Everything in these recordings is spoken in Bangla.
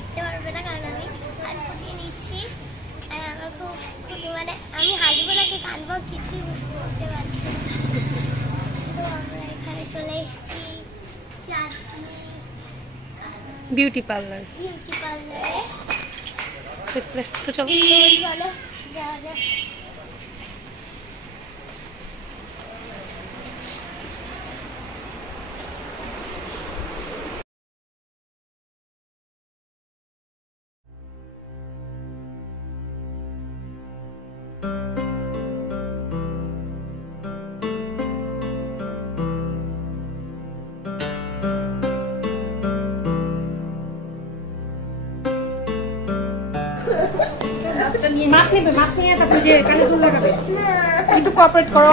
দেখতে পারবে না কারণ আমি কান ফুটিয়ে নিচ্ছি। আর আমার খুব মানে আমি হাসবো নাকি কানবো কিছুই বুঝতে পারছি না। তো আমরা এখানে চলে এসেছি চাঁদনি বিউটি পার্লারে। তো চলো চলো যাওয়া যাক। মাপ নিয়ে তারপর যে কানে দুল লাগাবে, কিন্তু কোঅপারেট করো।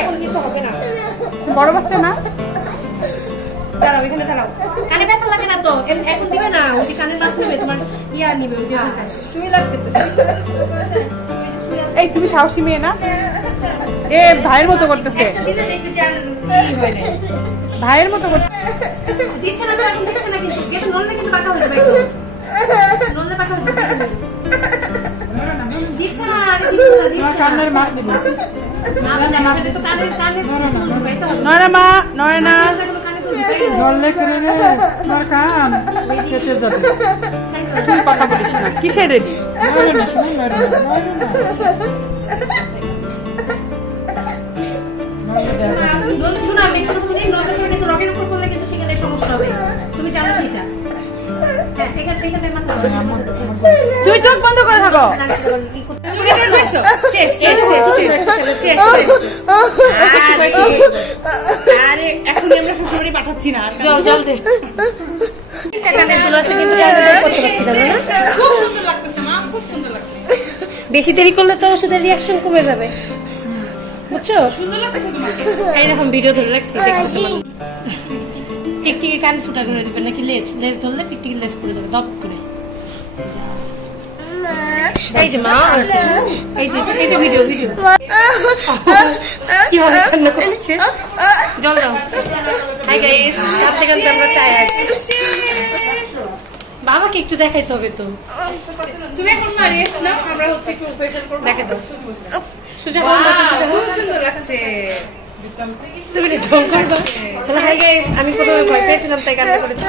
এখন কিন্তু হবে না, বড় বাচ্চা না। দাঁড়াও, এখানে দাঁড়াও। কানে ব্যথা লাগে না তো? এখন দিবে না, ওই যে কানের মাপ নেবে, তোমার ইয়া নিবে, ওই যে শুয়ে লাগবে। এই তুমি সাহসী মেয়ে না? এ ভাইয়ের মতো করতেছে, ভাইয়ের মতো করতে দিচ্ছে না তো। এখন দিচ্ছে না, কিন্তু নড়লে কিন্তু পাকা হয়ে যাবে, নড়লে পাকা হয়ে যাবে। দিচ্ছে না, কানের মাপ দিবে। নয়না মা, নয়না নড়লে করে কান কেটে যাবে। কথা বলিস না, কিসের রেডি? তুমি চোখ বন্ধ করে থাকো। আরে এখন আমরা শ্বশুরবাড়ি পাঠাচ্ছি না, জল জল দে। বেশি দেরি করলে তো ওষুধের রিয়াকশন কমে যাবে, বুঝছো? এইরকম ভিডিও ধরে রাখছি, দেখতেছো। টিকটিকি কান ফুটা করে দিবে নাকি লেজ? লেজ ধরলে টিকটিকি লেজ পড়ে যাবে দপ করে। এই যে মা, এই যে ভিডিও কিভাবে কান্না করছে। জল দাও। হাই গাইস, কাঁদতে কাঁদতে আমরা টায়ার্ড। বাবাকে একটু দেখাইতে হবে তো। তুমি এখন রেস্ট নাও, আমরা হচ্ছে একটু অপারেশন করব। দেখাই দাও সুজা, সুন্দর লাগছে। তুমি ঢং করবা। হাই গাইস, আমি প্রথমে ভয় পেয়েছিলাম তাই কান্না করেছি।